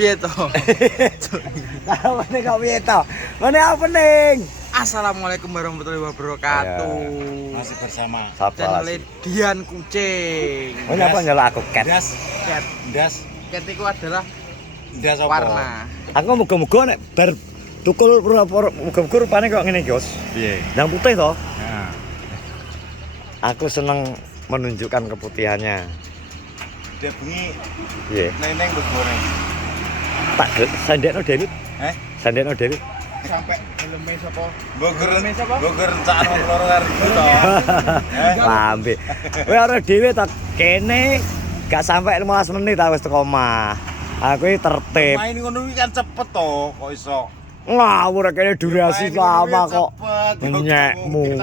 Piye to? Ngene kok piye to? Ngene opening. Assalamualaikum warahmatullahi wabarakatuh. Masih bersama Channel Dian Kucing. Oh nyapa nyala aku cat. Cat. Cat itu adalah Ndas apa? warna. Aku muga-muga nek bar tukul muga-muga rupane kok ngene iki, Bos. Piye? Yang putih toh. Nah, Aku seneng menunjukkan keputihannya. dia bengi Piye? neneng begoreng. Tak sandekno Dewi. Sandekno Dewi. Sampai helme sapa? Boger cak wong loro karo iku to. Lambe. Kowe ora dhewe ta kene gak sampai 15 menit ta wis teko omah. Aku iki tertib. Main ngono iki kan cepet to, kok iso. Ngawur kene durasi lama kok. Nyekmu.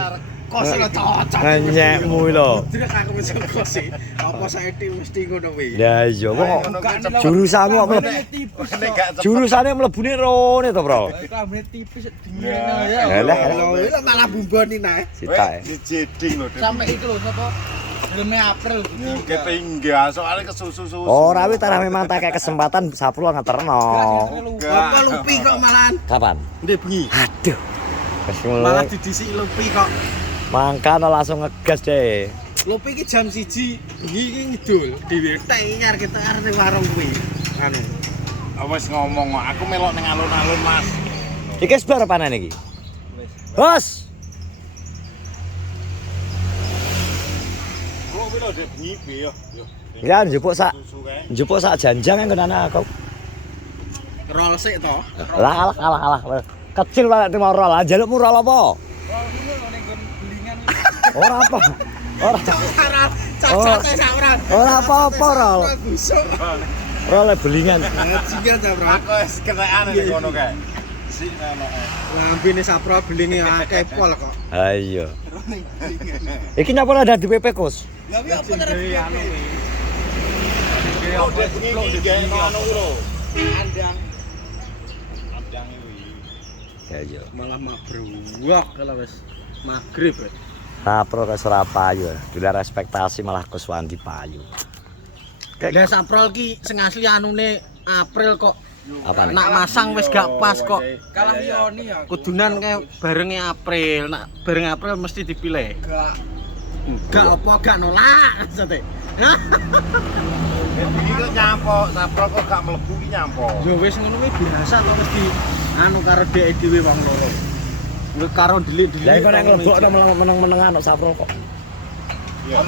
Kos lo cocok. Nyekmu lho. Direk aku wis kosi. Apa saiki mesti ngono kuwi. Ya iya kok jurusanmu kok mlebu. Nek gak cepet. Jurusane mlebune rone to, Bro. Kambine tipis dingin Ya. ya. Malah bumboni nae. Sita. Jeding lho. Sampai itu lho sapa? Helme April. Ketinggal soalnya kesusu-susu. Ora wi tarah memang tak kayak kesempatan sapro ngeterno. Apa lupi kok malahan? Kapan? Ndek bengi. Aduh. Wis Malah mulai didisi lupi kok. mangkane langsung ngegas deh. Lupi iki jam 1 bengi iki ngidul dhewe tek nyar kita arep warung kuwi. Anu. Wis ngomong kok, aku melok ning alun-alun, Mas. Iki wis bar panen iki. Bos. Kok kuwi lho dek bengi piye yo. Ya njupuk sak Susu kae. njupuk sak janjang yang kenane aku. Rol sik to. Lah alah. Kecil banget mau rol. Jalukmu rol apa? Ora apa. Ora. Cacate sak ora. Ora apa-apa rol. Rol belingan. Jigan ta, Bro. Aku wis ketekan ning kono kae. Sik ngono kae. Lambene sapro belinge akeh pol kok. Ha iya. Iki nyapa ada di PP Kus? Lah piye apa terus anu kuwi? Oh, dek bengi iki gawe ngono kuwi lho. Andang Andang iki. Ya iya. malah mabruwak kalau wis magrib. Sapro ke Surabaya. Bila respektasi malah Kuswandi payu. Lah saprol ki sing asli anune April kok. Apa nih? Nak masang wis gak pas kok. Kalah Yoni aku. Kudunan kayak barenge April. Nak bareng April mesti dipilih. Gak apa gak nolak maksudnya. Iki kok nyampo, sapro kok gak mlebu ki nyampo. Ya wis ngono kuwi biasa to mesti anu karo dhek dhewe wong loro. Kuwi karo delik-delik. Lah iku nek nglebokno meneng-menengan kok sapro kok. Iya.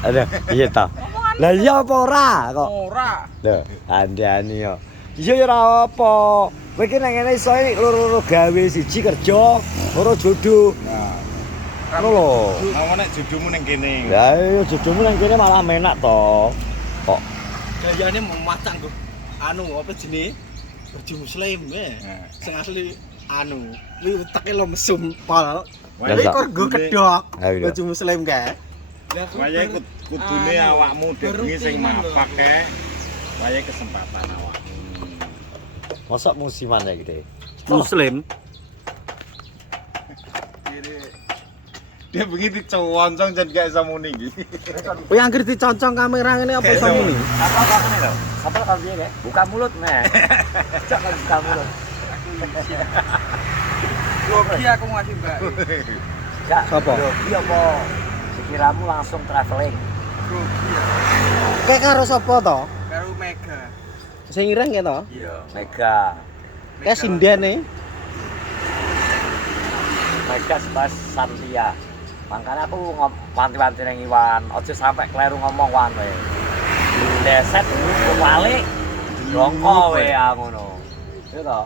Ada, iya ta. Lah iya apa ora kok? Ora. Lho, andani yo. Iya ya ora apa. Kowe iki nang ngene iso loro-loro gawe siji kerja, loro jodoh. Nah, Ngono lho. kamu nek jodohmu ning kene. Lah iya jodohmu nang kene malah menak to. Kok Gayane memacang kok. Anu apa jenenge? Baju muslim ya. Nah. Sing asli anu, kuwi uteke lo mesum pol. Lah, Kuwi Sak. kok nggo kedok. Ayo, iya. Baju muslim kae. Wayahe kudune awakmu dek bengi sing mapak kae. Wayahe kesempatan awakmu. mosok musiman ya gitu. Muslim. Dia bengi diconcong jan gak iso muni iki. Kowe anggere diconcong kamera ngene apa iso muni? Apa kangen lho? Apa kalau dia ya? Buka mulut nih. Cak kalau buka mulut. Grogi aku ngasih Mbak. Cak. Sapa? Iya apa? Sekiramu langsung traveling. Kayak karo sapa to? Karo Mega. Sing ireng ya to? Iya. Mega. Kayak sindene. Mega pas Santia. Makanya aku wanti-wanti nang Iwan, aja sampai kleru ngomong wan we. Deset dulu balik. Rongko we ngono. Iya to?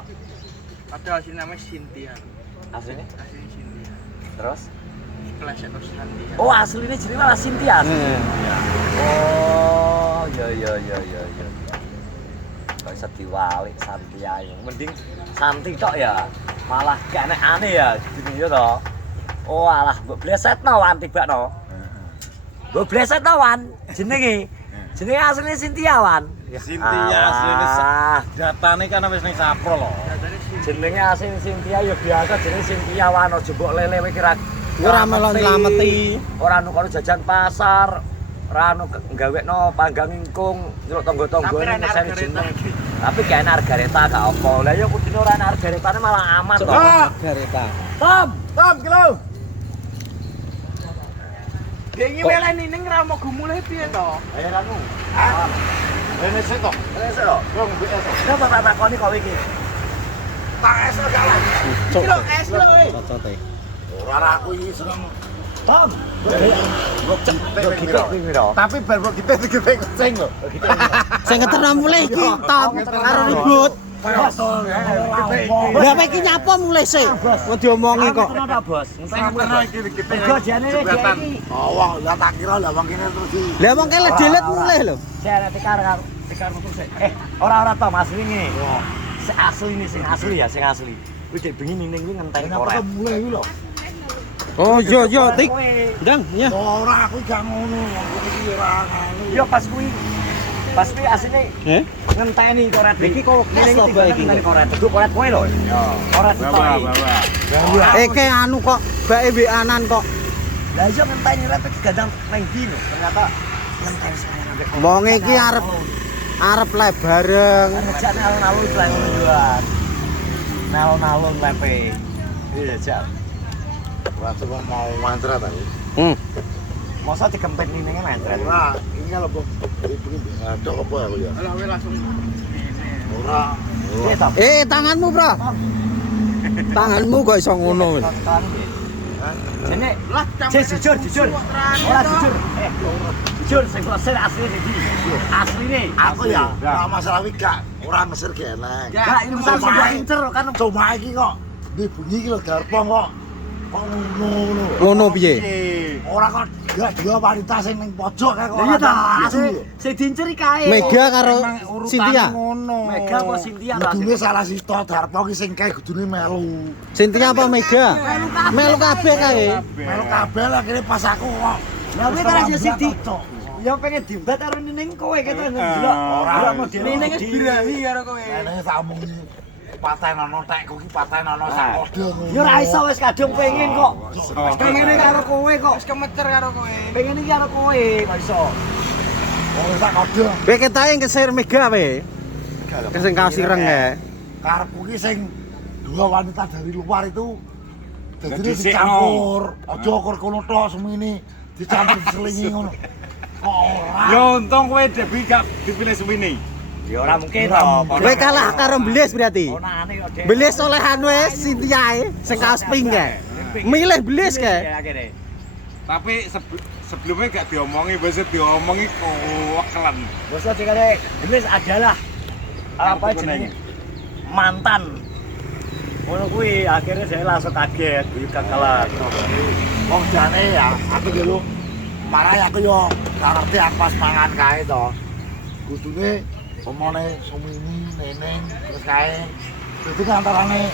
Padahal asli namanya Cynthia. Aslinya? Asli Cynthia. Terus? Pleset terus Cynthia. Oh, aslinya jenenge malah Cynthia. Oh, iya. Kok iso diwalik Santia yo. Mending Santi tok ya. Malah gak aneh ya jenenge yo to. Oh, alah mbok blesetno wan tibakno. Mbok blesetno wan jenenge. Jenenge asline Cynthia wan. Cynthia asline datane kan wis ning sapro lho. Datane Cynthia. Jenenge asline Cynthia ya biasa jenenge Cynthia wan aja mbok lele kowe kira. Ora melon slameti. Ora anu karo jajan pasar. Ora anu gawekno panggang ingkung, nyeluk tangga-tanggane Tapi enak meseni jeneng. Tapi gak enak Argareta gak apa. Lah ya kudune ora enak Argaretane malah aman to. Gareta. Tom, kilo. Dia ingin melani ning ra mau gumule piye to? ayo ranu. Rene sik to. Wis yo. Rong BS to. Kenapa tak takoni kok iki? Tak es gak lah. Kilo es lo eh. Cocote. Ora aku iki seneng. Tom. Tapi bar kok kita digete kucing lho. Sing ngeterno mulai iki, Tom, karo ribut. Lah apa iki nyapa mulai sik? Kok diomongi kok. Kenapa, Bos? Sing ngeterno iki kita. Kok jane iki. Oh, wah, lah tak kira lah wong kene terus di. Lah wong kele delet mulai lho. Saya tikar metu sik. Ora tuh Mas ini. Sing asli ini, sing asli ya, sing asli. Kuwi dek bengi ning kuwi ngenteni korek. Mulai iki lho. Oh, yo tik. Ndang, ya. Ora aku gak ngono, wong iki ora ngono. Yo pas kuwi asline ngenteni korek iki kok ngene iki ngenteni korek. Kudu korek kowe lho. Korek story. Eke anu kok bae weanan kok. Lah iya ngenteni rek gadang nang ndi lho. Ternyata ngenteni sayang ambek Wong iki arep le bareng. ngejak alun-alun selain tujuan. Alun-alun lepe. Iya, Jak. Ora cuma mau mantrat aku. Masa dikempet ning mentret. Ora, ini lho, Bang. Begini, ada apa aku ya? Lah we langsung Ora. Tanganmu, Bro. Tanganmu kok iso ngono. Jene lah jujur. Ora jujur. Jujur sing asli iki. Asline Aku ya, ora masalah iki gak ora mesir ge enak. Gak ini misal sudah incer kan Cuma iki kok di bunyi iki lho garpo kok ngono. Ngono piye? Ora kok gak dua wanita sing ning pojok kae kok. Iya ta, sing diincer kae. Mega karo Cynthia. Mega apa Cynthia ta? Kudune salah sito Darpo ki sing kae kudune melu. Cynthia apa Mega? Melu kabeh kae. Melu kabeh lah kene pas aku kok. Lah kowe terus ya Siti. Ya pengen diembat karo Nining kowe ketok ndelok. Ora model Nining wis birahi karo kowe. Nek tak omongi patenono tekku ki patenono sak kode ngono. Ya ora iso wis kadung pengen kok. Pengen karo kowe kok. Wis kemecer karo kowe. Pengen iki karo kowe kok iso. Oh, sak kode. Kowe ketae ngesir Mega we. Kesing kaos ireng ya. Karepku ki sing dua wanita dari luar itu jadi Jadi dicampur. Aja kok kono tok semene dicampur selingi ngono. Kok ora? Ya untung kowe Debi gak dipilih Suwini. Ya ora mungkin to. Kowe kalah karo Belis berarti. Onane kok Dek. Belis olehan wis Cynthia sing kaos pink kae. Milih Belis kae. Akhirnya. Tapi sebelumnya gak diomongi, biasa diomongi kewakelen. Bosnya dikare Belis adalah apa jenenge? Mantan. Ngono kuwi akhirnya saya langsung kaget, kuwi kakalan. Wong jane ya, aku dulu marah aku yo gak ngerti aku pas mangan kae to. Kudune omone Sumini, Neneng, terus kae. Dadi antarane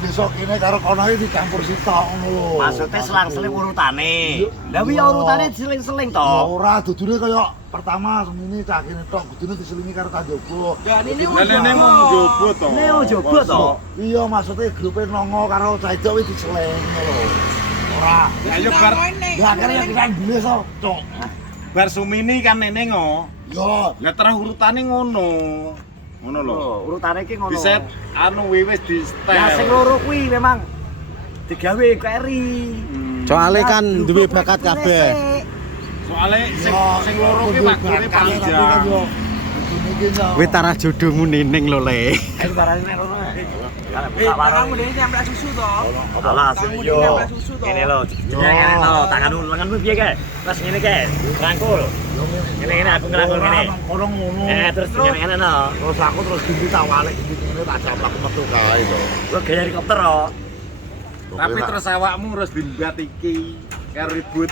besok kene karo kono iki dicampur sitok ngono lho. Maksudnya selang-seling urutane. Lah kuwi ya urutane diseling-seling to. Ora dudune kaya pertama Sumini cah kene tok, kudune diselingi karo Tanjogo. Dan ini Lah nene mau njobo to. Neo jobo to. Iya maksudnya grupe Nongo karo cah itu wis diseling ngono lho. Ora. Ya ayo bar Ya akhirnya kita dulu so, cok. bar Sumini kan nene ngo. Yo, Lah terus urutane ngono. Ngono lho. Urutane iki ngono. Diset anu wis di setel. Ya sing loro kuwi memang digawe keri. Soale kan duwe bakat kabeh. Soale sing loro ki waktune panjang. Kowe tarah jodohmu Nining lho le. Ayo barane nek ngono. Kamu dene nyampe susu to. Alah, Kamu yo. dene nyampe susu to. Ngene lho. Ngene to, tanganmu lenganmu piye kae? Terus ngene kae, rangkul. Ngene aku ngrangkul ngene. Kono ngono. Terus ngene no. Terus aku terus tak walik ngene tak japlak metu kae to. Lo gaya helikopter kok. Tapi terus awakmu harus dimbat iki karo ribut.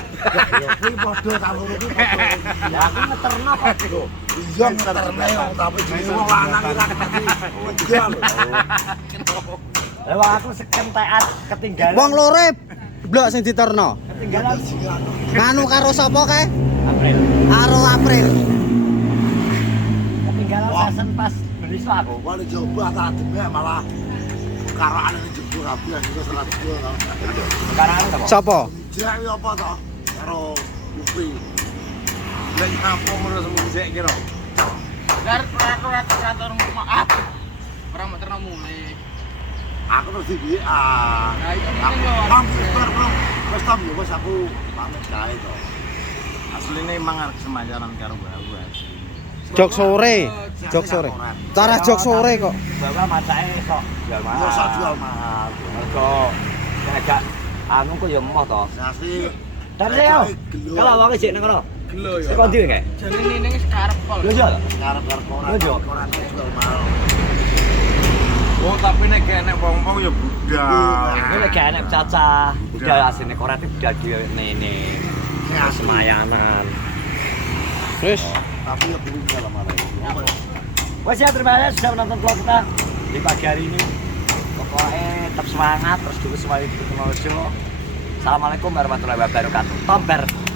Ya kuwi padha karo iki padha. Ya aku ngeterno kok. Iya ngeterne tapi jenenge wong lanang ora ngerti. Iya lho. Lah aku sekentekan ketinggalan. Wong loro blok sing diterno. ketinggalan. Nganu karo sapa kae? April. Karo April. Ketinggalan season pas beli aku. Wali coba tak demek malah karaan ini jebul kabeh juga salah jebul kan. Sekarang apa? Sapa? Jek apa to? Karo Upi. Lah ngapo ngono semu sik kira. Peraturan maaf. Orang materna mulai. Aku terus di WA. Nah, itu Aku mending bang, wis tam yo wis aku pamit kae to. Asline emang arep semayaran karo bawa asline. Jok sore. Jok sore. Cara jok sore kok. Bawa matake sok jual mahal. Yo sak jual mahal. Mergo nek gak anu kok ya emoh to. Sasi. Dan yo. Kalau wong sik nang kono. Gelo Sik kon ndi nggih? Jadi nining sekarang pol. Yo yo. Ngarep-ngarep koran. Yo, Jo. Koran jual mahal. Oh, tapi nek enek wong-wong ya budal. Ini lagi enak caca. Budal asline koratif budal di nene. Ya, Semayanan. Wis. tapi ya belum dalam arah ini. Wes ya, terima kasih sudah menonton vlog kita di pagi hari ini. Pokoknya tetap semangat terus dulu semuanya di Teknologi. Assalamualaikum warahmatullahi wabarakatuh. Tomber.